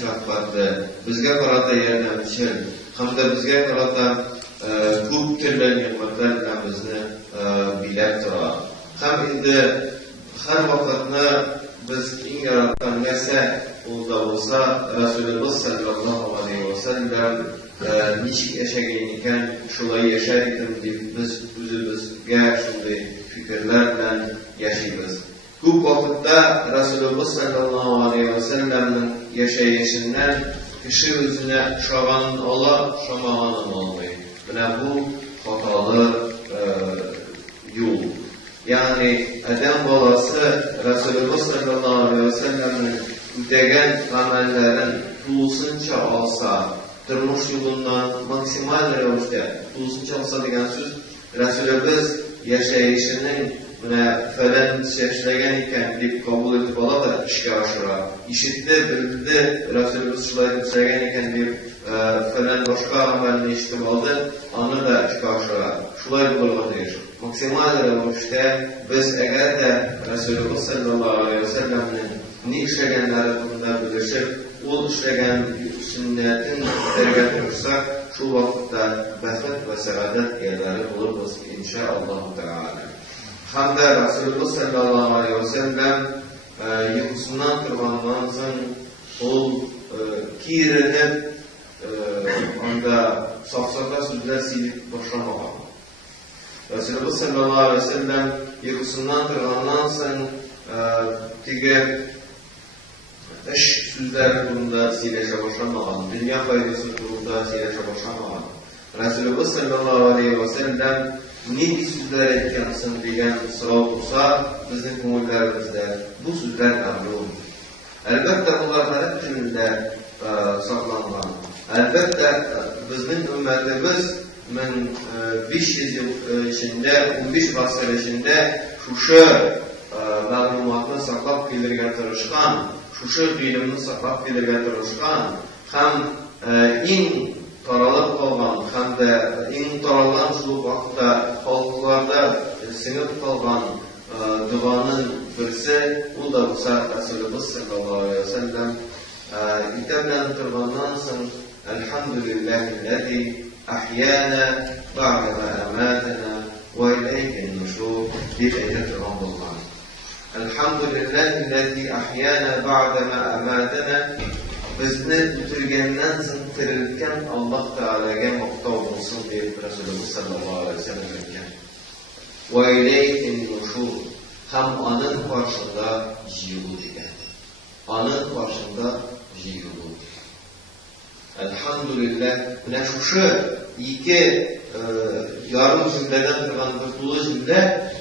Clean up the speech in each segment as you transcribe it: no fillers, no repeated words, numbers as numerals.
şahbatlı, bizge karata yardımcı, hem de bizge karata köp türlü nimetlerimizni bilep tura. Hem indi her vakitne biz eng yaratgan narsa unda olsa Rasulullah sallallohu alayhi ve sellem niçik yaşagan ekan, şulay yaşar edim deb biz o'zimizga shunday fikrlar bilan yashaymiz. Ko'p vaqtda Rasulullah sallallohu alayhi ve sellemning yashayishidan kishi o'zini ushlaganini olib, ushlamaganini olmaydi. Mana bu xatoli yo'l. Yani adam balası Rasulullah sallallahu aleyhi ve sellem'in ödegen amellerin tulusunca alsa, durmuş yolundan maksimal rivayette tulusunca alsa degen söz Rasulullah yaşayışının falan yaşayan iken deyip kabul edip ala da işe aşıra. İşitti, bildi, Rasulullah şulaydı yaşayan iken deyip falan başka amelini işitip aldı, onu da işe aşıra. Şulay bulurlar deyir. Maksimal rivayette biz eğer de Rasulullah sallallahu aleyhi ve sellem'in ne işlegenleri bunda bilişip, o işlegen sünnetin terbiye olursak, şu vakitte bəxet ve saadet yerleri buluruz inşallah Teala. Hem de Rasulullah sallallahu aleyhi ve sellem yuhusundan kırmandan sonra o kirinip onda safsata sözler silip başlamağa. Rasulullah sallallahu aleyhi ve sellem yuhusundan kırmandan sonra tige iş sözler durumda sileşe başlamağa, dünya faydası durumda sileşe başlamağa. Rasulullah sallallahu aleyhi ve sellem ne sözler etkensin degen sırav olsa bizim ko'ngillerimizde bu sözler ma'lum. Elbette bunlar arab tilinde saklangan. Elbette bizim ümmetimiz 500 yıl içinde, 15 asır içinde şu ma'lumatni saqlab kelirga tirishgan, şu bilimni saqlab kelirga tirishgan, ham eng taralib qolgan, ham da eng taralgan shu vaqtda xalqlarda singib qolgan duoning birisi u da Rasulullah sallallohu alayhi ve sellem bilan turgandan so'ng alhamdulillahillazi ahyana ba'da ma amatana va ilayhi an-nushur deb aytgan bo'lgan. Alhamdulillahillazi ahyana ba'da ma amatana bizni o'tirgandan so'ng tirilgan Alloh taolaga maqtov bo'lsin deb Rasulullah sallallohu alayhi ve sellem aytgan. Va ilayhi an-nushur ham onun qarshida jiyu degan. Onun qarshida jiyu. Elhamdülillah, buna şu iki yarım cümleden turgan bir dolu cümle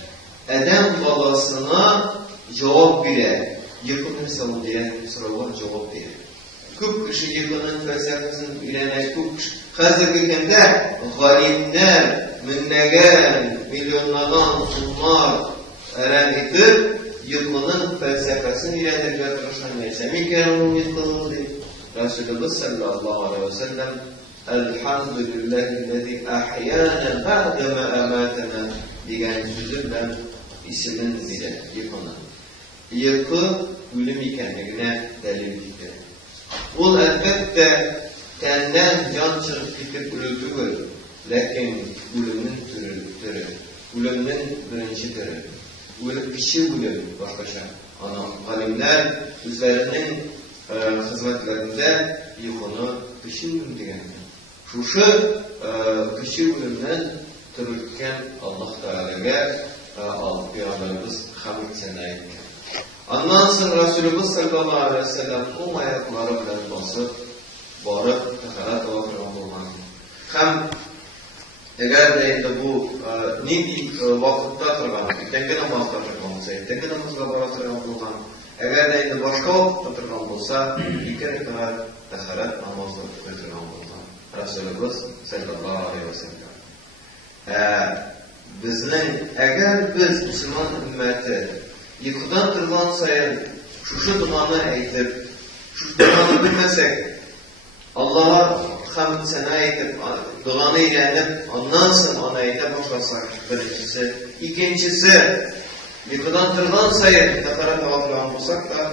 adam balasına cevap bile, yakın misalı diye sorular cevap bile. Köp kişi yakının felsefesini bilemek, köp kişi hazırki kende galimler, minnegen, milyonlardan sunlar eren edip yakının felsefesini bilenirge tırışan neyse. Miken onun yakını değil. Rasulullah sallallahu aleyhi ve sellem Elhamdülillahillezî ahyâne ba'de ma amâtena degan sözüyle ismin bile yıkını. Yıkı ölüm ekanligine delil etti. Bu elbette tenden can çıkıp gidip ölüdür. Lakin ölümün türü. Ölümün birinci türü. Kişi ölüm başkaça. Alimler üzerinin hizmetlerinde yıkını kişi ölüm degandir. Şu kişi ölümden türürken Allah Teala'ga Peygamberimiz hamd sana etken. Ondan sonra Rasulullah sallallahu aleyhi ve sellem o ayakları bilen basıp barıp taharat vakırgan bulgan. Hem eğer de bu ne vakitte turgan, tengi namazda turgan olsa, tengi namazda bara turgan bulgan. Eğer de başka vakitte turgan olsa, iki rekat taharat namazda turgan bulgan. Rasulullah sallallahu aleyhi ve sellem. Bizning eğer biz Müslüman ümmeti yıkıdan turgan sayın şu dumanı aytib, şu dumanı bilmesek Allah'a hamd sana aytib, duanı öğrenip ondan sonra ona aytib başlasak birincisi. İkincisi yıkıdan turgan sayın taharat vakırgan olsak da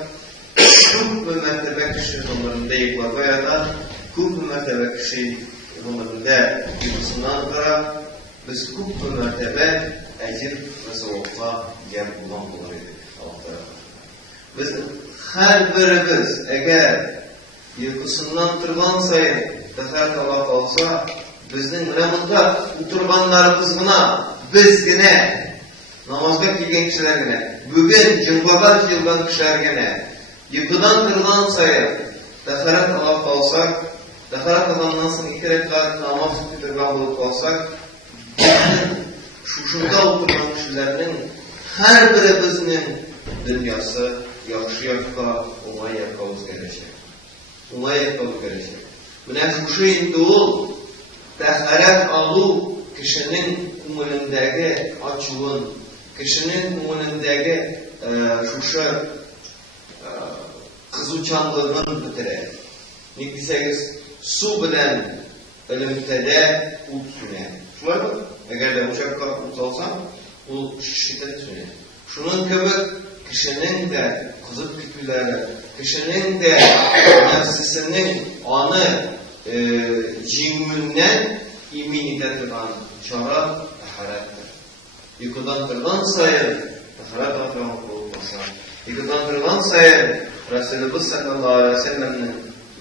Күп мәртәбә кеше гомерендә йокларга ята, күп мәртәбә кеше гомерендә йокысыннан тора, без күп мәртәбә әҗер вә савапка ия булыр идек. Без һәрберебез әгәр йокысыннан торган сайын тәһарәт ала калса, безнең менә монда утырганнарыбыз гына, без генә, намазга килгән кешеләр генә, бүген җомгага җыелган кешеләр генә, йокыдан торган сайын тәһарәт ала калсак, тәһарәт алганнан соң 2 рәкъәт намаз укытырга булып калсак, шушында утырган кешеләрнең һәрберебезнең дөньясы яхшы якка, уңай якка үзгәрәчәк. Уңай якка үзгәрәчәк. Менә шушы инде ул тәһарәт алу кешенең күңелендәге ачуын, кешенең күңелендәге шушы кызучанлыгын бетерә. Ник дисәгез, су белән элемтәдә ут сүнә. Шулаймы? Әгәр дә учакка ут салсаң, ул шишетеп сүнә. Шуның кебек кешенең дә кызып китүләре, кешенең дә нәфсесенең аны җиңүеннән имин итә торган чара тәһарәттер. Йокыдан торган сайын тәһарәт алган булып калса, йокыдан торган сайын Расулыбыз саллаллаху алейхи ва салламның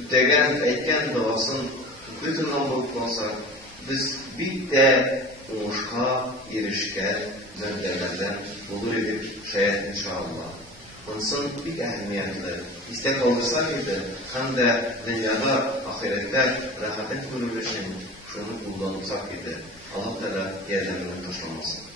үтәгән, әйткән дуасын укый торган булып калса, без бик тә уңышка ирешкән мәртәбәдә булыр идек, шәят иншаллах. Онсын бик әһәмиятле. Истә калдырсак иде, һәм дә дөньяда, ахирәттә рәхәт күрер өчен шуны куллансак иде. Аллаһ Тәгалә ярдәмен ташламасын.